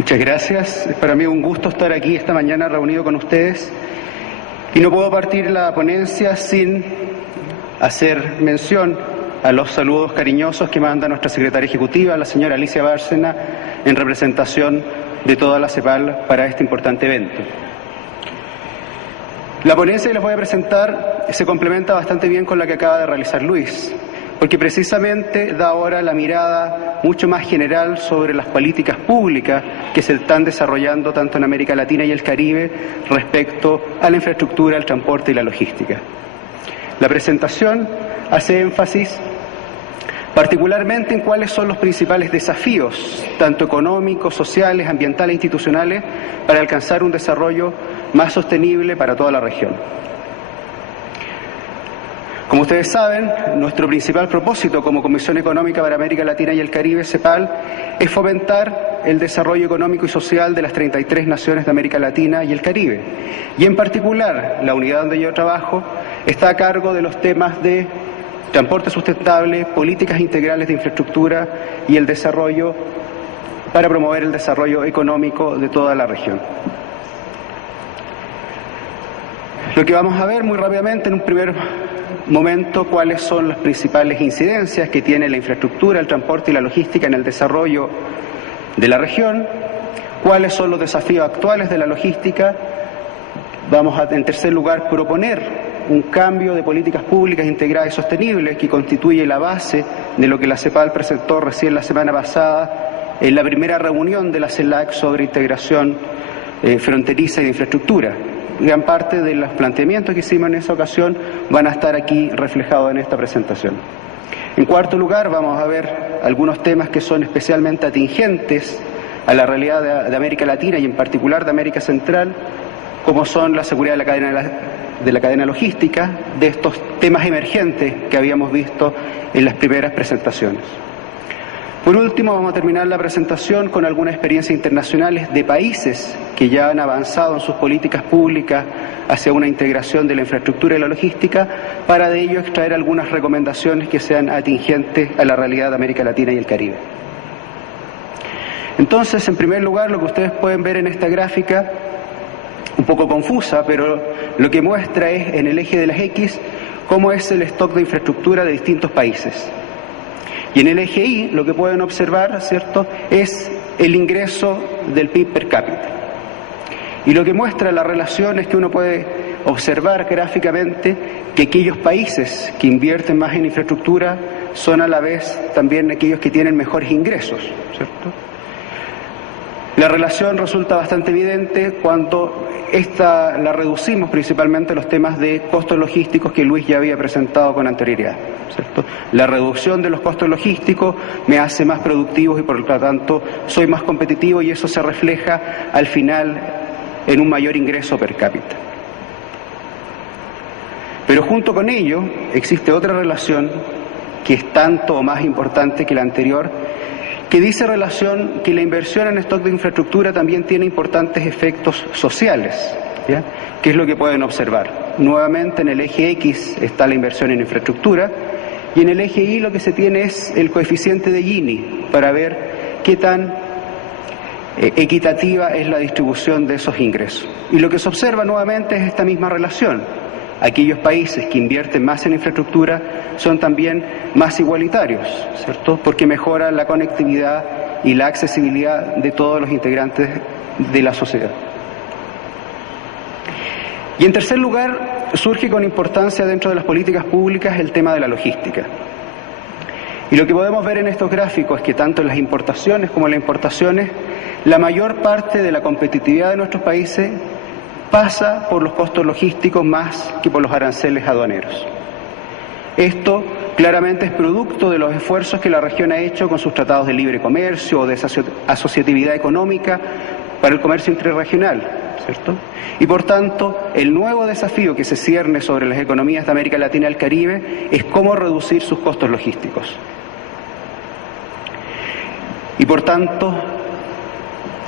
Muchas gracias. Es para mí un gusto estar aquí esta mañana reunido con ustedes y no puedo partir la ponencia sin hacer mención a los saludos cariñosos que manda nuestra secretaria ejecutiva, la señora Alicia Bárcena, en representación de toda la CEPAL para este importante evento. La ponencia que les voy a presentar se complementa bastante bien con la que acaba de realizar Luis, porque precisamente da ahora la mirada mucho más general sobre las políticas públicas que se están desarrollando tanto en América Latina y el Caribe respecto a la infraestructura, el transporte y la logística. La presentación hace énfasis particularmente en cuáles son los principales desafíos, tanto económicos, sociales, ambientales e institucionales, para alcanzar un desarrollo más sostenible para toda la región. Como ustedes saben, nuestro principal propósito como Comisión Económica para América Latina y el Caribe, CEPAL, es fomentar el desarrollo económico y social de las 33 naciones de América Latina y el Caribe. Y en particular, la unidad donde yo trabajo está a cargo de los temas de transporte sustentable, políticas integrales de infraestructura y el desarrollo para promover el desarrollo económico de toda la región. Lo que vamos a ver muy rápidamente en un primer momento, cuáles son las principales incidencias que tiene la infraestructura, el transporte y la logística en el desarrollo de la región, cuáles son los desafíos actuales de la logística. Vamos a, en tercer lugar, proponer un cambio de políticas públicas integradas y sostenibles que constituye la base de lo que la CEPAL presentó recién la semana pasada en la primera reunión de la CELAC sobre integración fronteriza y de infraestructura. Gran parte de los planteamientos que hicimos en esa ocasión van a estar aquí reflejados en esta presentación. En cuarto lugar, vamos a ver algunos temas que son especialmente atingentes a la realidad de América Latina y en particular de América Central, como son la seguridad de la cadena logística, de estos temas emergentes que habíamos visto en las primeras presentaciones. Por último, vamos a terminar la presentación con algunas experiencias internacionales de países que ya han avanzado en sus políticas públicas hacia una integración de la infraestructura y la logística, para de ello extraer algunas recomendaciones que sean atingentes a la realidad de América Latina y el Caribe. Entonces, en primer lugar, lo que ustedes pueden ver en esta gráfica, un poco confusa, pero lo que muestra es en el eje de las X cómo es el stock de infraestructura de distintos países. Y en el eje Y lo que pueden observar, ¿cierto?, es el ingreso del PIB per cápita. Y lo que muestra la relación es que uno puede observar gráficamente que aquellos países que invierten más en infraestructura son a la vez también aquellos que tienen mejores ingresos, ¿cierto? La relación resulta bastante evidente cuando la reducimos principalmente a los temas de costos logísticos que Luis ya había presentado con anterioridad, ¿cierto? La reducción de los costos logísticos me hace más productivo y por lo tanto soy más competitivo y eso se refleja al final en un mayor ingreso per cápita. Pero junto con ello existe otra relación que es tanto o más importante que la anterior, que dice relación que la inversión en stock de infraestructura también tiene importantes efectos sociales, ¿ya? ¿Qué es lo que pueden observar? Nuevamente en el eje X está la inversión en infraestructura y en el eje Y lo que se tiene es el coeficiente de Gini para ver qué tan equitativa es la distribución de esos ingresos. Y lo que se observa nuevamente es esta misma relación. Aquellos países que invierten más en infraestructura son también más igualitarios, ¿cierto?, porque mejoran la conectividad y la accesibilidad de todos los integrantes de la sociedad. Y en tercer lugar, surge con importancia dentro de las políticas públicas el tema de la logística. Y lo que podemos ver en estos gráficos es que tanto en las importaciones como en las importaciones, la mayor parte de la competitividad de nuestros países pasa por los costos logísticos más que por los aranceles aduaneros. Esto claramente es producto de los esfuerzos que la región ha hecho con sus tratados de libre comercio o de asociatividad económica para el comercio interregional, ¿cierto? Y por tanto, el nuevo desafío que se cierne sobre las economías de América Latina y el Caribe es cómo reducir sus costos logísticos. Y por tanto,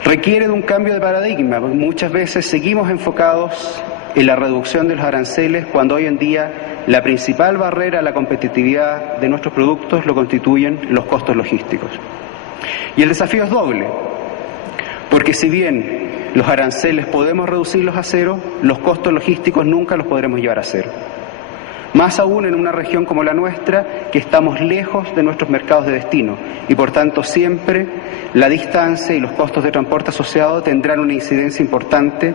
requiere de un cambio de paradigma, porque muchas veces seguimos enfocados en la reducción de los aranceles cuando hoy en día la principal barrera a la competitividad de nuestros productos lo constituyen los costos logísticos. Y el desafío es doble. Porque si bien los aranceles podemos reducirlos a cero, los costos logísticos nunca los podremos llevar a cero. Más aún en una región como la nuestra, que estamos lejos de nuestros mercados de destino y por tanto siempre la distancia y los costos de transporte asociados tendrán una incidencia importante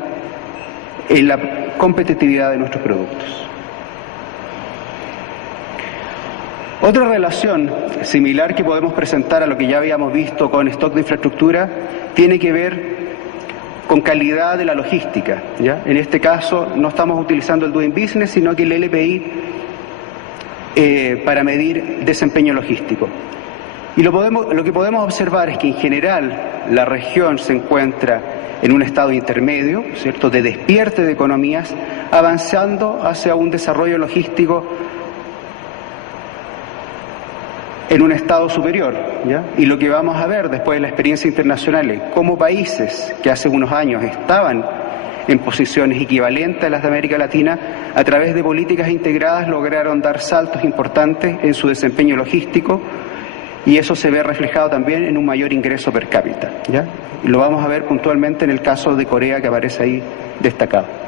en la competitividad de nuestros productos. Otra relación similar que podemos presentar a lo que ya habíamos visto con stock de infraestructura tiene que ver con calidad de la logística, ¿ya? En este caso no estamos utilizando el Doing Business, sino que el LPI para medir desempeño logístico. Y lo que podemos observar es que en general la región se encuentra en un estado intermedio, ¿cierto?, de despierte de economías, avanzando hacia un desarrollo logístico en un estado superior, ¿ya? Y lo que vamos a ver después de la experiencia internacional es cómo países que hace unos años estaban en posiciones equivalentes a las de América Latina, a través de políticas integradas lograron dar saltos importantes en su desempeño logístico, y eso se ve reflejado también en un mayor ingreso per cápita, ¿ya? Y lo vamos a ver puntualmente en el caso de Corea, que aparece ahí destacado.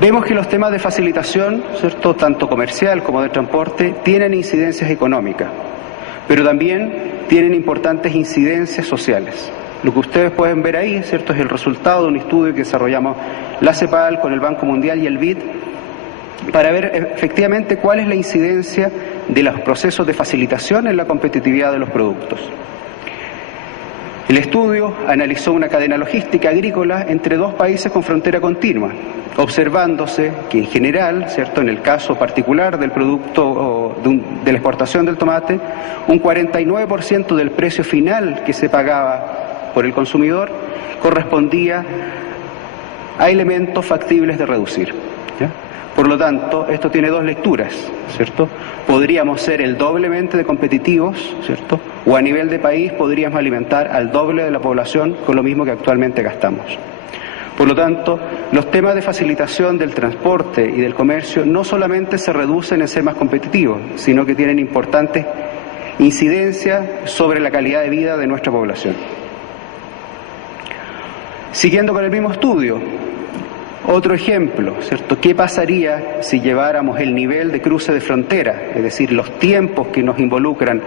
Vemos que los temas de facilitación, ¿cierto?, tanto comercial como de transporte, tienen incidencias económicas, pero también tienen importantes incidencias sociales. Lo que ustedes pueden ver ahí, ¿cierto?, es el resultado de un estudio que desarrollamos la CEPAL con el Banco Mundial y el BID para ver efectivamente cuál es la incidencia de los procesos de facilitación en la competitividad de los productos. El estudio analizó una cadena logística agrícola entre dos países con frontera continua, observándose que en general, ¿cierto?, en el caso particular del producto de la exportación del tomate, un 49% del precio final que se pagaba por el consumidor correspondía a elementos factibles de reducir, ¿ya? Por lo tanto, esto tiene dos lecturas, ¿cierto? Podríamos ser el doblemente de competitivos, ¿cierto? O a nivel de país podríamos alimentar al doble de la población con lo mismo que actualmente gastamos. Por lo tanto, los temas de facilitación del transporte y del comercio no solamente se reducen en ser más competitivos, sino que tienen importantes incidencias sobre la calidad de vida de nuestra población. Siguiendo con el mismo estudio, otro ejemplo, ¿cierto? ¿Qué pasaría si lleváramos el nivel de cruce de frontera, es decir, los tiempos que nos involucran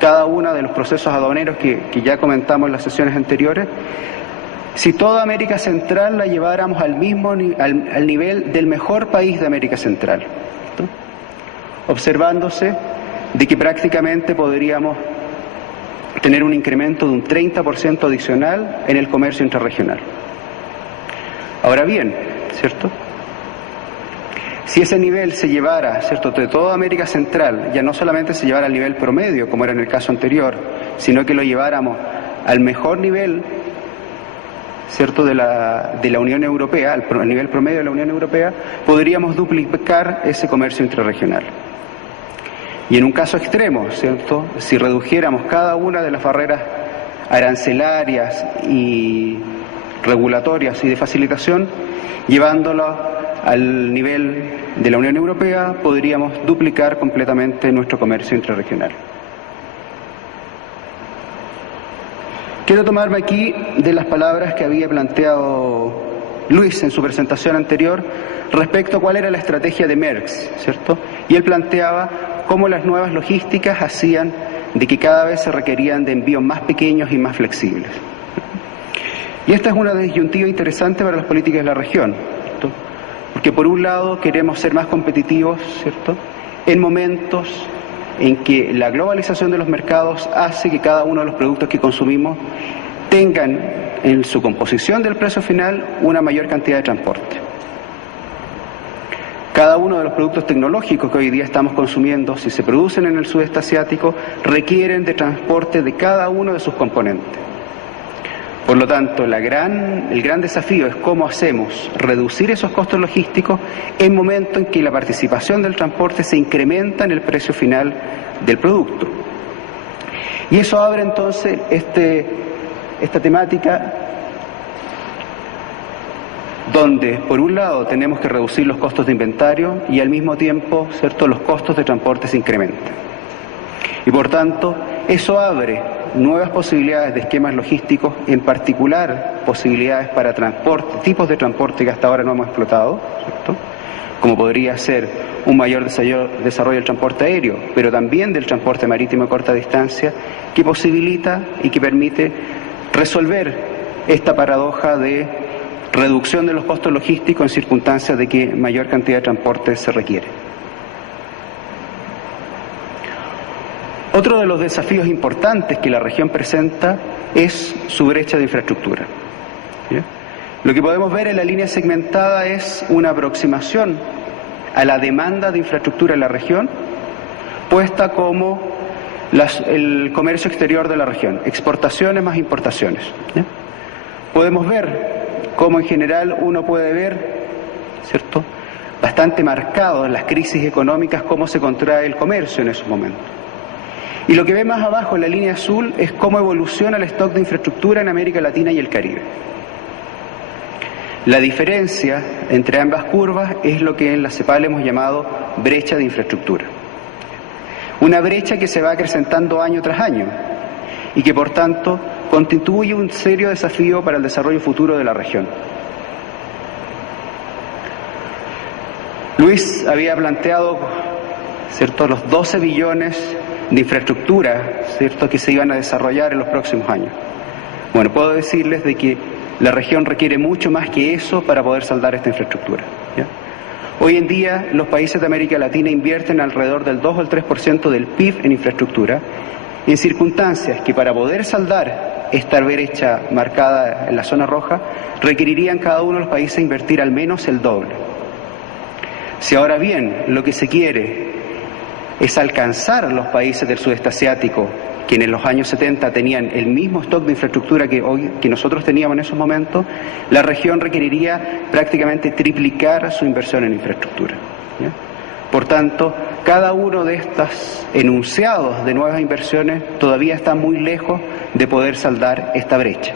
cada uno de los procesos aduaneros que ya comentamos en las sesiones anteriores, si toda América Central la lleváramos al nivel del mejor país de América Central, ¿cierto? Observándose de que prácticamente podríamos tener un incremento de un 30% adicional en el comercio intrarregional. Ahora bien, ¿cierto?, si ese nivel se llevara, ¿cierto?, de toda América Central, ya no solamente se llevara al nivel promedio, como era en el caso anterior, sino que lo lleváramos al mejor nivel, ¿cierto?, de la Unión Europea, al nivel promedio de la Unión Europea, podríamos duplicar ese comercio intrarregional. Y en un caso extremo, ¿cierto?, si redujéramos cada una de las barreras arancelarias y regulatorias y de facilitación, llevándolo al nivel de la Unión Europea, podríamos duplicar completamente nuestro comercio intrarregional. Quiero tomarme aquí de las palabras que había planteado Luis en su presentación anterior respecto a cuál era la estrategia de Maersk, ¿cierto? Y él planteaba cómo las nuevas logísticas hacían de que cada vez se requerían de envíos más pequeños y más flexibles. Y esta es una disyuntiva interesante para las políticas de la región, ¿cierto? Porque por un lado queremos ser más competitivos, ¿cierto?, en momentos en que la globalización de los mercados hace que cada uno de los productos que consumimos tengan en su composición del precio final una mayor cantidad de transporte. Cada uno de los productos tecnológicos que hoy día estamos consumiendo, si se producen en el sudeste asiático, requieren de transporte de cada uno de sus componentes. Por lo tanto, el gran desafío es cómo hacemos reducir esos costos logísticos en momento en que la participación del transporte se incrementa en el precio final del producto. Y eso abre entonces esta temática donde, por un lado, tenemos que reducir los costos de inventario y al mismo tiempo, ¿cierto?, los costos de transporte se incrementan. Y por tanto, eso abre nuevas posibilidades de esquemas logísticos, en particular posibilidades para transporte, tipos de transporte que hasta ahora no hemos explotado, ¿cierto? Como podría ser un mayor desarrollo del transporte aéreo, pero también del transporte marítimo a corta distancia, que posibilita y que permite resolver esta paradoja de reducción de los costos logísticos en circunstancias de que mayor cantidad de transporte se requiere. Otro de los desafíos importantes que la región presenta es su brecha de infraestructura. ¿Sí? Lo que podemos ver en la línea segmentada es una aproximación a la demanda de infraestructura en la región, puesta como el comercio exterior de la región, exportaciones más importaciones. ¿Sí? Podemos ver cómo en general uno puede ver, ¿cierto?, bastante marcado en las crisis económicas cómo se contrae el comercio en esos momentos. Y lo que ve más abajo en la línea azul es cómo evoluciona el stock de infraestructura en América Latina y el Caribe. La diferencia entre ambas curvas es lo que en la CEPAL hemos llamado brecha de infraestructura. Una brecha que se va acrecentando año tras año y que por tanto constituye un serio desafío para el desarrollo futuro de la región. Luis había planteado, ¿cierto?, los 12 billones de infraestructura, ¿cierto?, que se iban a desarrollar en los próximos años. Bueno, puedo decirles de que la región requiere mucho más que eso para poder saldar esta infraestructura, ¿ya? Hoy en día los países de América Latina invierten alrededor del 2 o el 3% del PIB en infraestructura, en circunstancias que para poder saldar esta brecha marcada en la zona roja requerirían cada uno de los países invertir al menos el doble. Si ahora bien lo que se quiere es alcanzar los países del sudeste asiático, que en los años 70 tenían el mismo stock de infraestructura que nosotros teníamos en esos momentos, la región requeriría prácticamente triplicar su inversión en infraestructura, ¿ya? Por tanto, cada uno de estos enunciados de nuevas inversiones todavía está muy lejos de poder saldar esta brecha.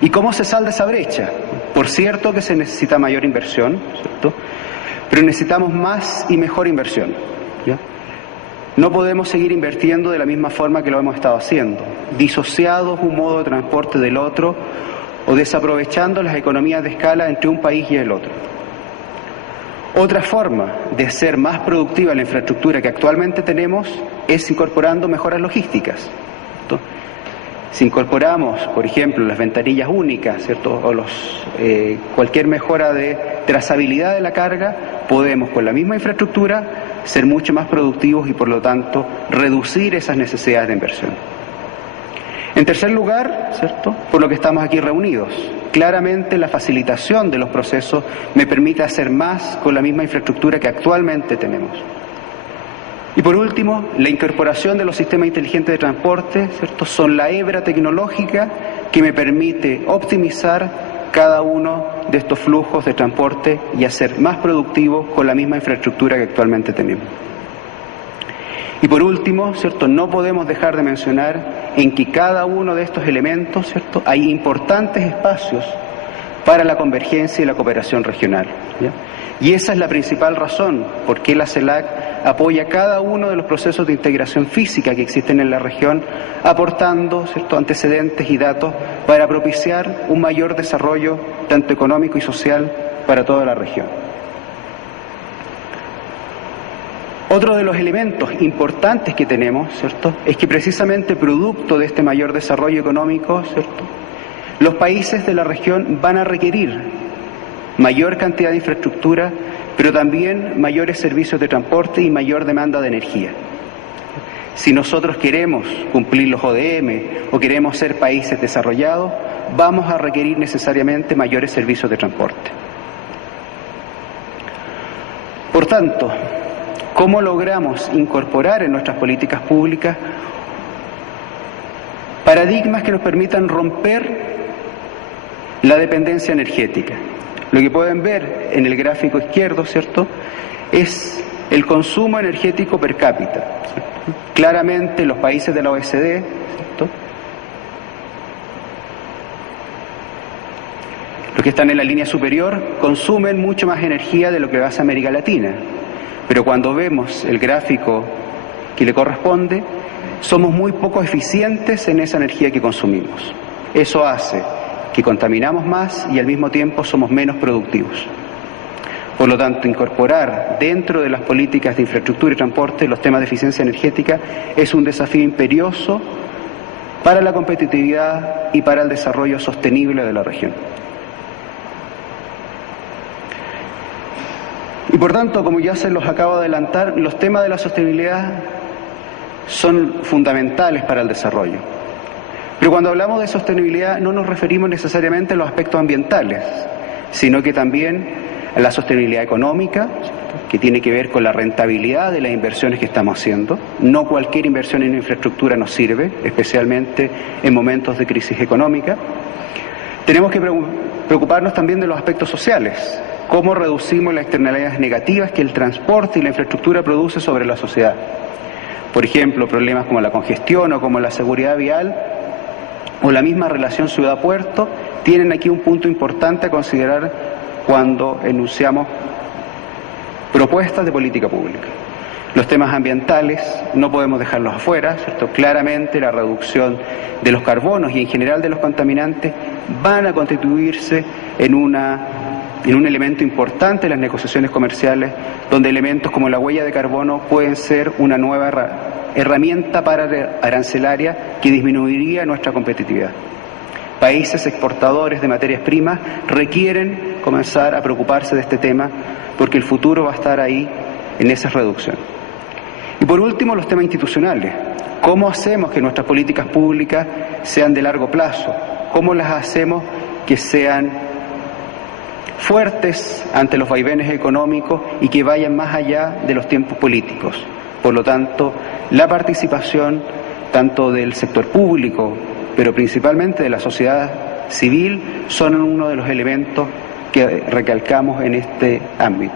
¿Y cómo se salda esa brecha? Por cierto que se necesita mayor inversión, ¿cierto?, pero necesitamos más y mejor inversión, ¿ya? No podemos seguir invirtiendo de la misma forma que lo hemos estado haciendo, disociados un modo de transporte del otro o desaprovechando las economías de escala entre un país y el otro. Otra forma de ser más productiva la infraestructura que actualmente tenemos es incorporando mejoras logísticas, ¿cierto? Si incorporamos, por ejemplo, las ventanillas únicas, ¿cierto?, o cualquier mejora de trazabilidad de la carga, podemos con la misma infraestructura ser mucho más productivos y por lo tanto reducir esas necesidades de inversión. En tercer lugar, ¿cierto?, por lo que estamos aquí reunidos, claramente la facilitación de los procesos me permite hacer más con la misma infraestructura que actualmente tenemos. Y por último, la incorporación de los sistemas inteligentes de transporte, ¿cierto?, son la hebra tecnológica que me permite optimizar cada uno de estos flujos de transporte y hacer más productivo con la misma infraestructura que actualmente tenemos. Y por último, ¿cierto?, no podemos dejar de mencionar en que cada uno de estos elementos, ¿cierto?, hay importantes espacios para la convergencia y la cooperación regional, ¿ya? Y esa es la principal razón por qué la CELAC apoya cada uno de los procesos de integración física que existen en la región, aportando, ¿cierto?, antecedentes y datos para propiciar un mayor desarrollo tanto económico y social para toda la región. Otro de los elementos importantes que tenemos, ¿cierto?, es que precisamente producto de este mayor desarrollo económico, ¿cierto?, los países de la región van a requerir mayor cantidad de infraestructura, pero también mayores servicios de transporte y mayor demanda de energía. Si nosotros queremos cumplir los ODM o queremos ser países desarrollados, vamos a requerir necesariamente mayores servicios de transporte. Por tanto, ¿cómo logramos incorporar en nuestras políticas públicas paradigmas que nos permitan romper la dependencia energética? Lo que pueden ver en el gráfico izquierdo, ¿cierto?, es el consumo energético per cápita, ¿cierto? Claramente los países de la OECD, ¿cierto?, los que están en la línea superior, consumen mucho más energía de lo que hace América Latina. Pero cuando vemos el gráfico que le corresponde, somos muy poco eficientes en esa energía que consumimos. Eso hace que contaminamos más y al mismo tiempo somos menos productivos. Por lo tanto, incorporar dentro de las políticas de infraestructura y transporte los temas de eficiencia energética es un desafío imperioso para la competitividad y para el desarrollo sostenible de la región. Y por tanto, como ya se los acabo de adelantar, los temas de la sostenibilidad son fundamentales para el desarrollo. Pero cuando hablamos de sostenibilidad no nos referimos necesariamente a los aspectos ambientales, sino que también a la sostenibilidad económica, que tiene que ver con la rentabilidad de las inversiones que estamos haciendo. No cualquier inversión en infraestructura nos sirve, especialmente en momentos de crisis económica. Tenemos que preocuparnos también de los aspectos sociales, cómo reducimos las externalidades negativas que el transporte y la infraestructura produce sobre la sociedad. Por ejemplo, problemas como la congestión o como la seguridad vial o la misma relación ciudad-puerto tienen aquí un punto importante a considerar cuando enunciamos propuestas de política pública. Los temas ambientales no podemos dejarlos afuera, ¿cierto? Claramente la reducción de los carbonos y en general de los contaminantes van a constituirse en un elemento importante en las negociaciones comerciales, donde elementos como la huella de carbono pueden ser una nueva herramienta arancelaria que disminuiría nuestra competitividad. Países exportadores de materias primas requieren comenzar a preocuparse de este tema porque el futuro va a estar ahí en esa reducción. Y por último, los temas institucionales. ¿Cómo hacemos que nuestras políticas públicas sean de largo plazo? ¿Cómo las hacemos que sean fuertes ante los vaivenes económicos y que vayan más allá de los tiempos políticos? Por lo tanto, la participación tanto del sector público, pero principalmente de la sociedad civil, son uno de los elementos que recalcamos en este ámbito.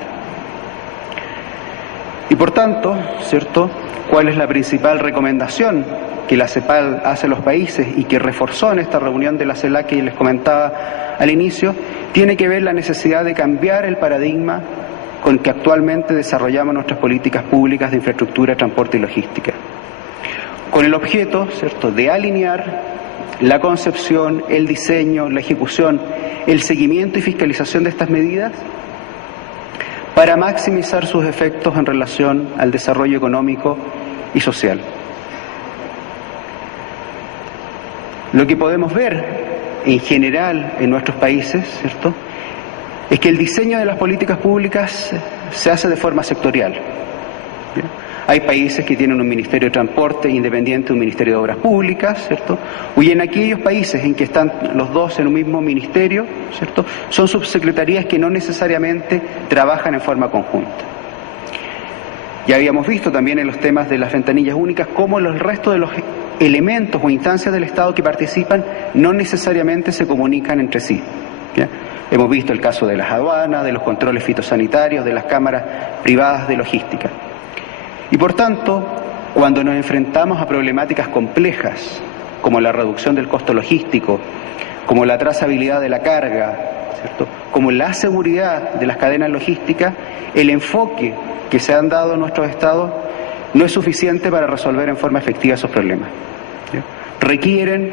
Y por tanto, ¿cierto?, ¿cuál es la principal recomendación que la CEPAL hace a los países y que reforzó en esta reunión de la CELAC que les comentaba al inicio? Tiene que ver la necesidad de cambiar el paradigma con que actualmente desarrollamos nuestras políticas públicas de infraestructura, transporte y logística, con el objeto, ¿cierto?, de alinear la concepción, el diseño, la ejecución, el seguimiento y fiscalización de estas medidas para maximizar sus efectos en relación al desarrollo económico y social. Lo que podemos ver en general en nuestros países, ¿cierto?, es que el diseño de las políticas públicas se hace de forma sectorial. ¿Bien? Hay países que tienen un Ministerio de Transporte independiente de un Ministerio de Obras Públicas, ¿cierto? Y en aquellos países en que están los dos en un mismo ministerio, ¿cierto?, son subsecretarías que no necesariamente trabajan en forma conjunta. Ya habíamos visto también en los temas de las ventanillas únicas cómo el resto de los elementos o instancias del Estado que participan no necesariamente se comunican entre sí. ¿Ya? Hemos visto el caso de las aduanas, de los controles fitosanitarios, de las cámaras privadas de logística. Y por tanto, cuando nos enfrentamos a problemáticas complejas, como la reducción del costo logístico, como la trazabilidad de la carga, ¿cierto?, como la seguridad de las cadenas logísticas, el enfoque que se han dado a nuestros estados no es suficiente para resolver en forma efectiva esos problemas. ¿Sí? Requieren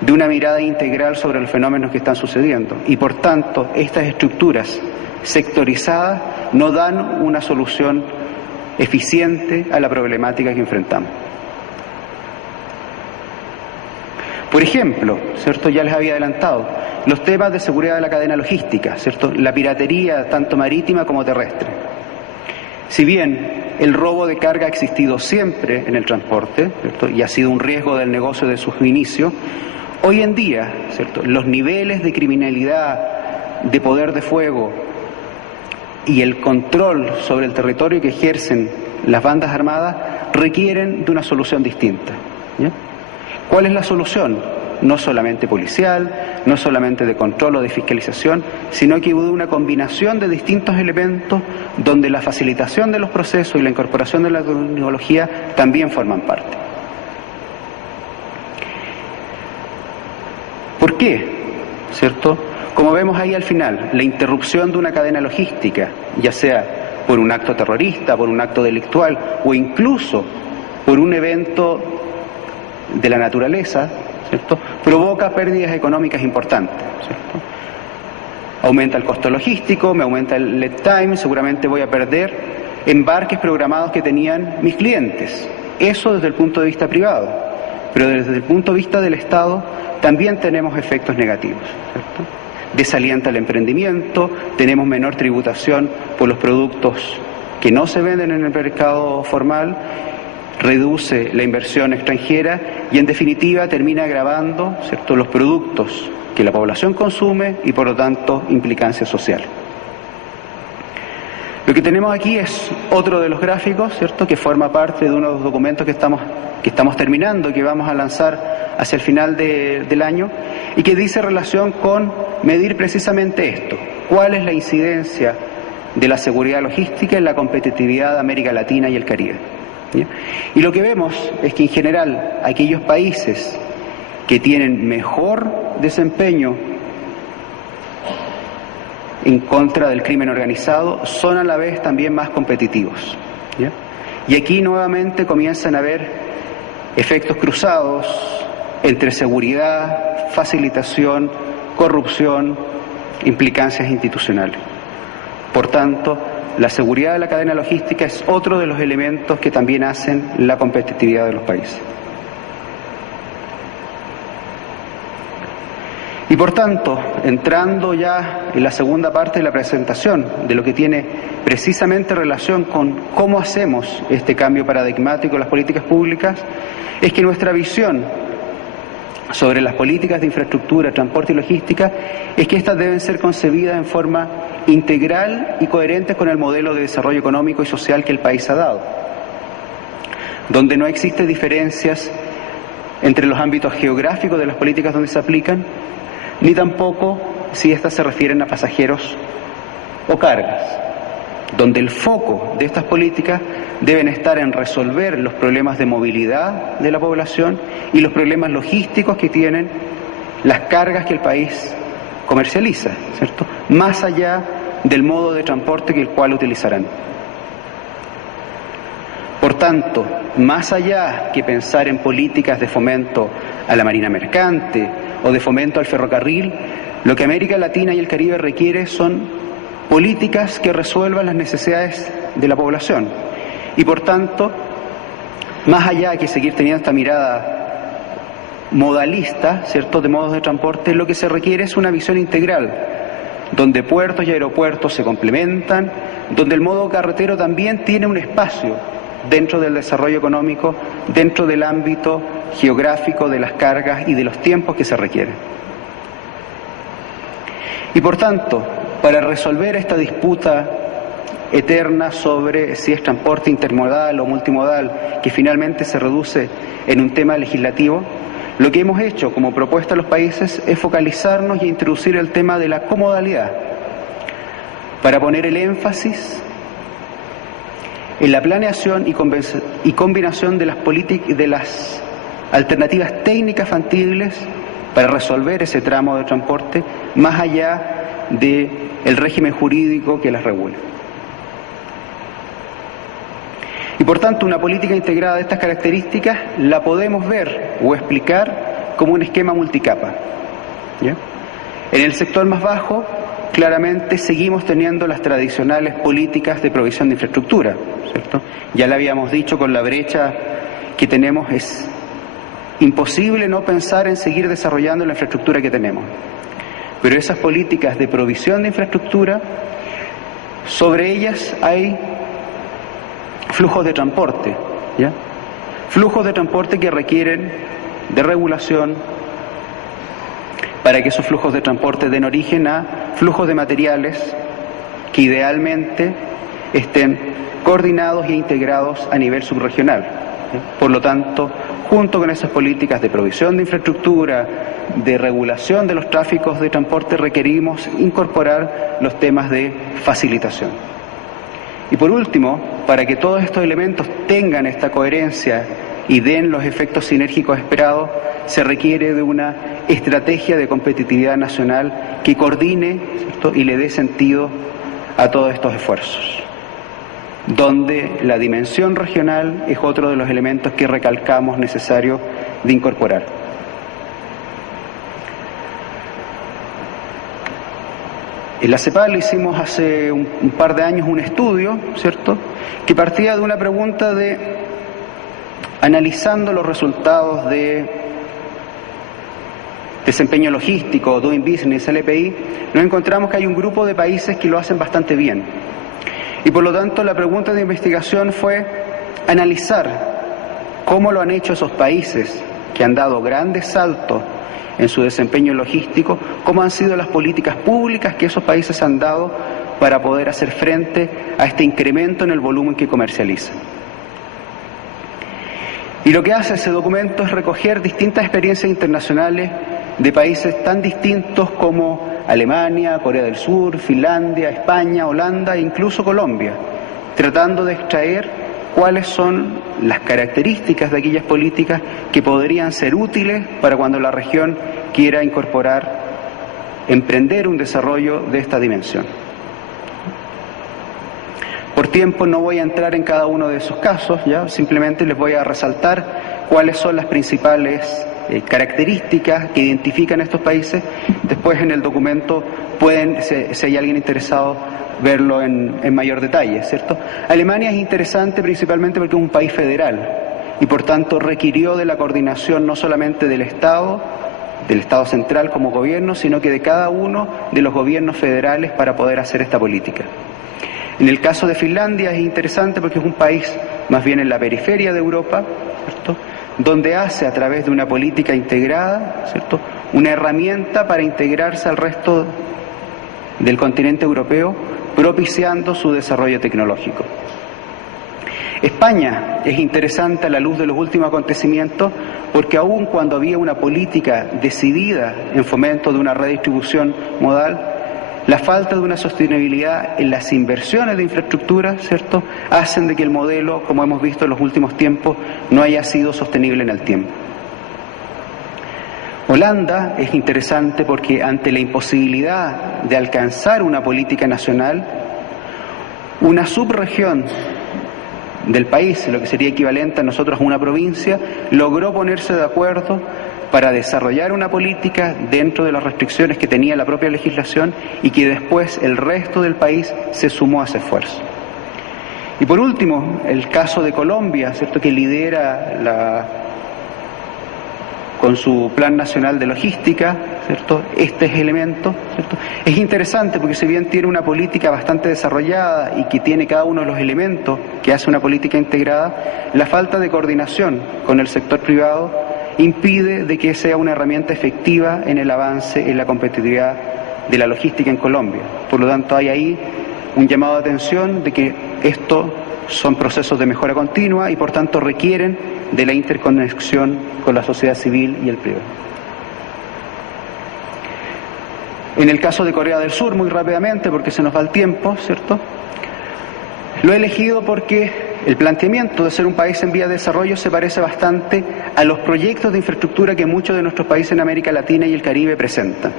de una mirada integral sobre los fenómenos que están sucediendo y por tanto estas estructuras sectorizadas no dan una solución eficiente a la problemática que enfrentamos. Por ejemplo, ¿cierto?, ya les había adelantado, los temas de seguridad de la cadena logística, ¿cierto?, la piratería tanto marítima como terrestre. Si bien el robo de carga ha existido siempre en el transporte, ¿cierto?, y ha sido un riesgo del negocio de sus inicios, hoy en día, ¿cierto?, los niveles de criminalidad, de poder de fuego y el control sobre el territorio que ejercen las bandas armadas requieren de una solución distinta. ¿Ya? ¿Cuál es la solución? No solamente policial, no solamente de control o de fiscalización, sino que de una combinación de distintos elementos donde la facilitación de los procesos y la incorporación de la tecnología también forman parte. ¿Por qué? ¿Cierto? Como vemos ahí al final, la interrupción de una cadena logística, ya sea por un acto terrorista, por un acto delictual o incluso por un evento de la naturaleza, ¿cierto?, provoca pérdidas económicas importantes, ¿cierto? Aumenta el costo logístico, me aumenta el lead time, seguramente voy a perder embarques programados que tenían mis clientes. Eso desde el punto de vista privado, pero desde el punto de vista del Estado también tenemos efectos negativos, ¿cierto? Desalienta el emprendimiento, tenemos menor tributación por los productos que no se venden en el mercado formal, reduce la inversión extranjera y en definitiva termina agravando, ¿cierto?, los productos que la población consume y por lo tanto implicancia social. Lo que tenemos aquí es otro de los gráficos, ¿cierto?, que forma parte de uno de los documentos que estamos terminando, que vamos a lanzar hacia el final del año, y que dice relación con medir precisamente esto: cuál es la incidencia de la seguridad logística en la competitividad de América Latina y el Caribe. ¿Ya? Y lo que vemos es que en general aquellos países que tienen mejor desempeño en contra del crimen organizado son a la vez también más competitivos. ¿Ya? Y aquí nuevamente comienzan a haber efectos cruzados entre seguridad, facilitación, corrupción, implicancias institucionales. Por tanto, la seguridad de la cadena logística es otro de los elementos que también hacen la competitividad de los países. Y por tanto, entrando ya en la segunda parte de la presentación, de lo que tiene precisamente relación con cómo hacemos este cambio paradigmático en las políticas públicas, es que nuestra visión sobre las políticas de infraestructura, transporte y logística es que éstas deben ser concebidas en forma integral y coherentes con el modelo de desarrollo económico y social que el país ha dado, donde no existen diferencias entre los ámbitos geográficos de las políticas donde se aplican, ni tampoco si éstas se refieren a pasajeros o cargas, donde el foco de estas políticas deben estar en resolver los problemas de movilidad de la población y los problemas logísticos que tienen las cargas que el país comercializa, ¿cierto?, más allá del modo de transporte que el cual utilizarán. Por tanto, más allá que pensar en políticas de fomento a la marina mercante o de fomento al ferrocarril, lo que América Latina y el Caribe requiere son políticas que resuelvan las necesidades de la población. Y por tanto, más allá de que seguir teniendo esta mirada modalista, ¿cierto?, de modos de transporte, lo que se requiere es una visión integral, donde puertos y aeropuertos se complementan, donde el modo carretero también tiene un espacio dentro del desarrollo económico, dentro del ámbito geográfico de las cargas y de los tiempos que se requieren. Y por tanto, para resolver esta disputa eterna sobre si es transporte intermodal o multimodal, que finalmente se reduce en un tema legislativo, lo que hemos hecho como propuesta a los países es focalizarnos y introducir el tema de la comodalidad, para poner el énfasis en la planeación y combinación de las alternativas técnicas factibles para resolver ese tramo de transporte, más allá del régimen jurídico que las regula. Y por tanto, una política integrada de estas características la podemos ver o explicar como un esquema multicapa. ¿Ya? En el sector más bajo, claramente seguimos teniendo las tradicionales políticas de provisión de infraestructura, ¿cierto? Ya le habíamos dicho, con la brecha que tenemos es imposible no pensar en seguir desarrollando la infraestructura que tenemos. Pero esas políticas de provisión de infraestructura, sobre ellas hay flujos de transporte, ¿ya? Flujos de transporte que requieren de regulación para que esos flujos de transporte den origen a flujos de materiales que idealmente estén coordinados e integrados a nivel subregional, ¿ya? Por lo tanto, junto con esas políticas de provisión de infraestructura, de regulación de los tráficos de transporte, requerimos incorporar los temas de facilitación. Y por último, para que todos estos elementos tengan esta coherencia y den los efectos sinérgicos esperados, se requiere de una estrategia de competitividad nacional que coordine, ¿cierto?, y le dé sentido a todos estos esfuerzos. donde la dimensión regional es otro de los elementos que recalcamos necesario de incorporar. En la CEPAL hicimos hace un par de años un estudio, ¿cierto?, que partía de una pregunta de, analizando los resultados de desempeño logístico, Doing Business, LPI, nos encontramos que hay un grupo de países que lo hacen bastante bien. Y por lo tanto la pregunta de investigación fue analizar cómo lo han hecho esos países que han dado grandes saltos en su desempeño logístico, cómo han sido las políticas públicas que esos países han dado para poder hacer frente a este incremento en el volumen que comercializan. Y lo que hace ese documento es recoger distintas experiencias internacionales de países tan distintos como Alemania, Corea del Sur, Finlandia, España, Holanda e incluso Colombia, tratando de extraer cuáles son las características de aquellas políticas que podrían ser útiles para cuando la región quiera incorporar, emprender un desarrollo de esta dimensión. Por tiempo no voy a entrar en cada uno de esos casos, ¿ya? Simplemente les voy a resaltar cuáles son las principales características que identifican estos países. Después en el documento pueden, si hay alguien interesado, verlo en mayor detalle, ¿cierto? Alemania es interesante principalmente porque es un país federal y por tanto requirió de la coordinación no solamente del Estado central como gobierno, sino que de cada uno de los gobiernos federales para poder hacer esta política. En el caso de Finlandia es interesante porque es un país más bien en la periferia de Europa, ¿cierto?, donde hace a través de una política integrada, ¿cierto?, una herramienta para integrarse al resto del continente europeo, propiciando su desarrollo tecnológico. España es interesante a la luz de los últimos acontecimientos porque aun cuando había una política decidida en fomento de una redistribución modal, la falta de una sostenibilidad en las inversiones de infraestructura, ¿cierto?, hacen de que el modelo, como hemos visto en los últimos tiempos, no haya sido sostenible en el tiempo. Holanda es interesante porque ante la imposibilidad de alcanzar una política nacional, una subregión del país, lo que sería equivalente a nosotros a una provincia, logró ponerse de acuerdo para desarrollar una política dentro de las restricciones que tenía la propia legislación y que después el resto del país se sumó a ese esfuerzo. Y por último, el caso de Colombia, ¿cierto?, que lidera con su Plan Nacional de Logística, ¿cierto?, este elemento, ¿cierto?, es interesante porque si bien tiene una política bastante desarrollada y que tiene cada uno de los elementos que hace una política integrada, la falta de coordinación con el sector privado impide de que sea una herramienta efectiva en el avance en la competitividad de la logística en Colombia. Por lo tanto, hay ahí un llamado de atención de que estos son procesos de mejora continua y por tanto requieren de la interconexión con la sociedad civil y el privado. En el caso de Corea del Sur, muy rápidamente, porque se nos va el tiempo, ¿cierto?, lo he elegido porque el planteamiento de ser un país en vía de desarrollo se parece bastante a los proyectos de infraestructura que muchos de nuestros países en América Latina y el Caribe presentan.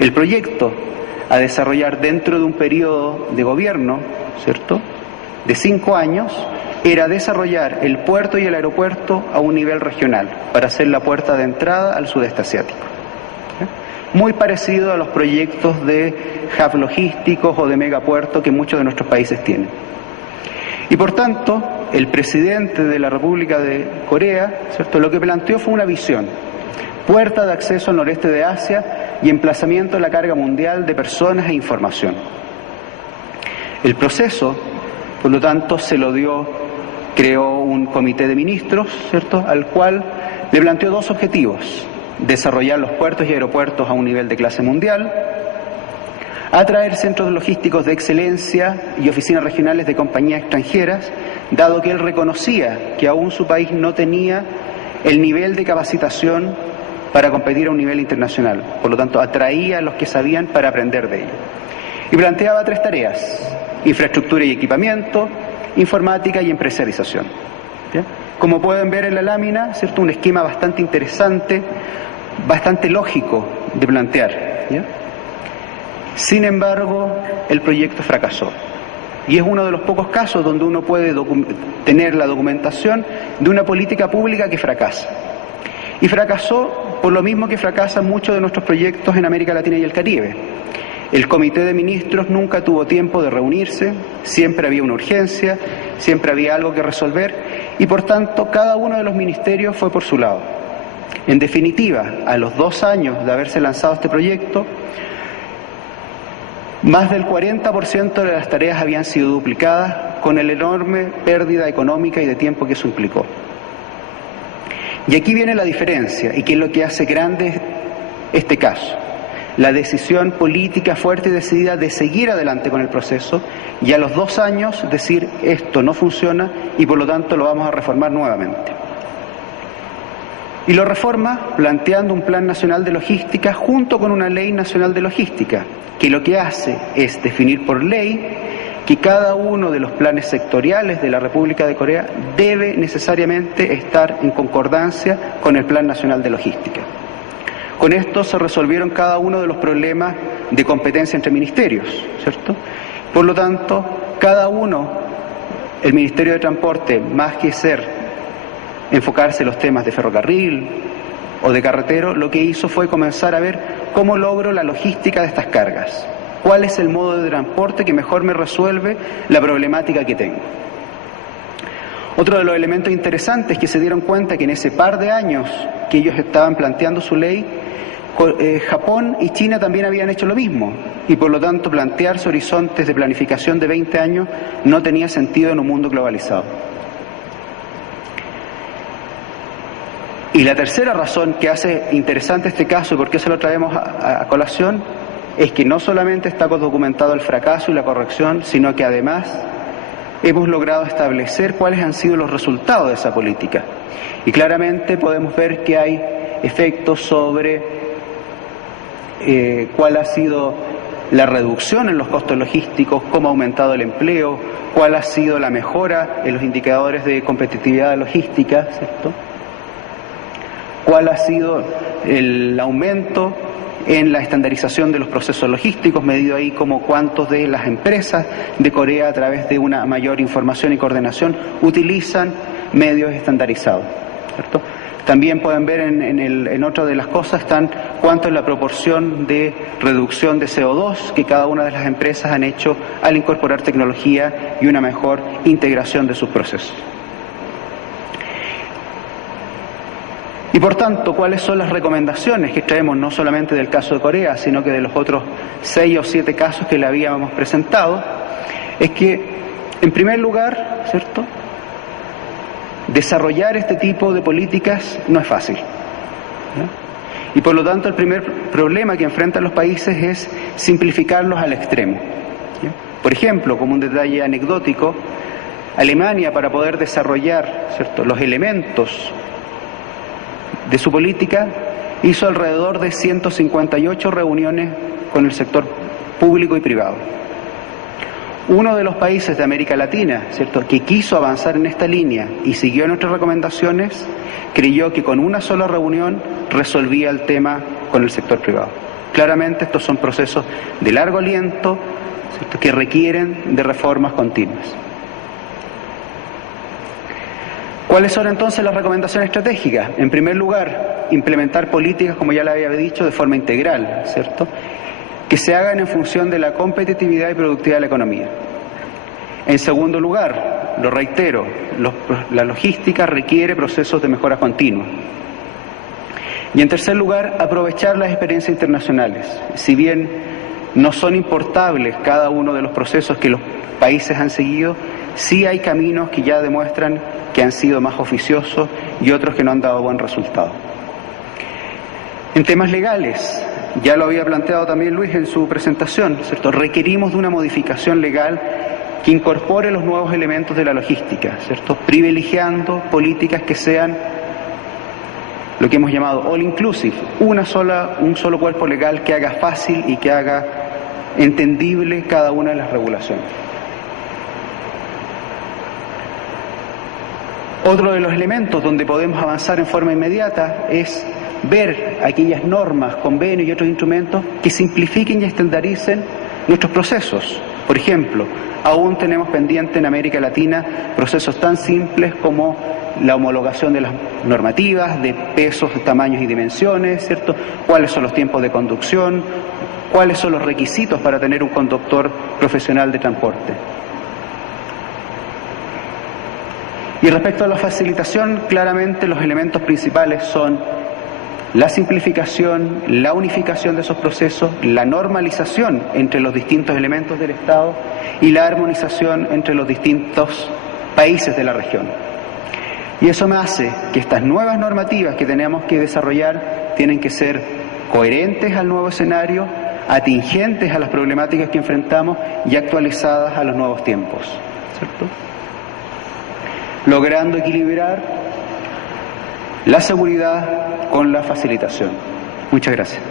El proyecto a desarrollar dentro de un periodo de gobierno, ¿cierto?, de 5 años, era desarrollar el puerto y el aeropuerto a un nivel regional, para ser la puerta de entrada al sudeste asiático. Muy parecido a los proyectos de hub logísticos o de megapuerto que muchos de nuestros países tienen. Y por tanto, el presidente de la República de Corea, ¿cierto?, lo que planteó fue una visión: puerta de acceso al noreste de Asia y emplazamiento de la carga mundial de personas e información. El proceso, por lo tanto, creó un comité de ministros, ¿cierto?, al cual le planteó 2 objetivos: desarrollar los puertos y aeropuertos a un nivel de clase mundial, atraer centros logísticos de excelencia y oficinas regionales de compañías extranjeras, dado que él reconocía que aún su país no tenía el nivel de capacitación para competir a un nivel internacional. Por lo tanto, atraía a los que sabían para aprender de ello. Y planteaba 3 tareas: infraestructura y equipamiento, informática y empresarización. ¿Ya? Como pueden ver en la lámina, ¿cierto?, un esquema bastante interesante, bastante lógico de plantear, ¿ya? Sin embargo, el proyecto fracasó. y es uno de los pocos casos donde uno puede tener la documentación de una política pública que fracasa. Y fracasó por lo mismo que fracasan muchos de nuestros proyectos en América Latina y el Caribe. El Comité de Ministros nunca tuvo tiempo de reunirse, siempre había una urgencia, siempre había algo que resolver, y por tanto cada uno de los ministerios fue por su lado. En definitiva, a los 2 años de haberse lanzado este proyecto, más del 40% de las tareas habían sido duplicadas, con la enorme pérdida económica y de tiempo que eso implicó. Y aquí viene la diferencia, y qué es lo que hace grande este caso. La decisión política fuerte y decidida de seguir adelante con el proceso, y a los 2 años decir esto no funciona y por lo tanto lo vamos a reformar nuevamente. Y lo reforma planteando un Plan Nacional de Logística junto con una Ley Nacional de Logística, que lo que hace es definir por ley que cada uno de los planes sectoriales de la República de Corea debe necesariamente estar en concordancia con el Plan Nacional de Logística. Con esto se resolvieron cada uno de los problemas de competencia entre ministerios, ¿cierto? Por lo tanto, cada uno, el Ministerio de Transporte, más que enfocarse en los temas de ferrocarril o de carretero, lo que hizo fue comenzar a ver cómo logro la logística de estas cargas. ¿Cuál es el modo de transporte que mejor me resuelve la problemática que tengo? Otro de los elementos interesantes es que se dieron cuenta que en ese par de años que ellos estaban planteando su ley, Japón y China también habían hecho lo mismo, y por lo tanto plantearse horizontes de planificación de 20 años no tenía sentido en un mundo globalizado. Y la tercera razón que hace interesante este caso y por qué se lo traemos a colación es que no solamente está documentado el fracaso y la corrección, sino que además hemos logrado establecer cuáles han sido los resultados de esa política. Y claramente podemos ver que hay efectos sobre cuál ha sido la reducción en los costos logísticos, cómo ha aumentado el empleo, cuál ha sido la mejora en los indicadores de competitividad logística, ¿cierto? Cuál ha sido el aumento en la estandarización de los procesos logísticos, medido ahí como cuántos de las empresas de Corea, a través de una mayor información y coordinación, utilizan medios estandarizados, ¿cierto? También pueden ver en otra de las cosas están cuánto es la proporción de reducción de CO2 que cada una de las empresas han hecho al incorporar tecnología y una mejor integración de sus procesos. Y por tanto, ¿cuáles son las recomendaciones que traemos no solamente del caso de Corea, sino que de los otros 6 o 7 casos que le habíamos presentado? Es que, en primer lugar, ¿cierto?, desarrollar este tipo de políticas no es fácil, ¿no? Y por lo tanto el primer problema que enfrentan los países es simplificarlos al extremo, ¿no? Por ejemplo, como un detalle anecdótico, Alemania, para poder desarrollar, ¿cierto?, los elementos de su política, hizo alrededor de 158 reuniones con el sector público y privado. Uno de los países de América Latina, ¿cierto?, que quiso avanzar en esta línea y siguió nuestras recomendaciones, creyó que con una sola reunión resolvía el tema con el sector privado. Claramente estos son procesos de largo aliento, ¿cierto?, que requieren de reformas continuas. ¿Cuáles son entonces las recomendaciones estratégicas? En primer lugar, implementar políticas, como ya le había dicho, de forma integral, ¿cierto?, que se hagan en función de la competitividad y productividad de la economía. En segundo lugar, lo reitero, la logística requiere procesos de mejora continua. Y en tercer lugar, aprovechar las experiencias internacionales. Si bien no son importables cada uno de los procesos que los países han seguido, sí hay caminos que ya demuestran que han sido más oficiosos y otros que no han dado buen resultado. En temas legales, ya lo había planteado también Luis en su presentación, ¿cierto?, requerimos de una modificación legal que incorpore los nuevos elementos de la logística, ¿cierto?, privilegiando políticas que sean lo que hemos llamado all inclusive, un solo cuerpo legal que haga fácil y que haga entendible cada una de las regulaciones. Otro de los elementos donde podemos avanzar en forma inmediata es ver aquellas normas, convenios y otros instrumentos que simplifiquen y estandaricen nuestros procesos. Por ejemplo, aún tenemos pendiente en América Latina procesos tan simples como la homologación de las normativas, de pesos, tamaños y dimensiones, ¿cierto? ¿Cuáles son los tiempos de conducción? ¿Cuáles son los requisitos para tener un conductor profesional de transporte? Y respecto a la facilitación, claramente los elementos principales son la simplificación, la unificación de esos procesos, la normalización entre los distintos elementos del Estado y la armonización entre los distintos países de la región. Y eso me hace que estas nuevas normativas que tenemos que desarrollar tienen que ser coherentes al nuevo escenario, atingentes a las problemáticas que enfrentamos y actualizadas a los nuevos tiempos, ¿cierto? Logrando equilibrar la seguridad con la facilitación. Muchas gracias.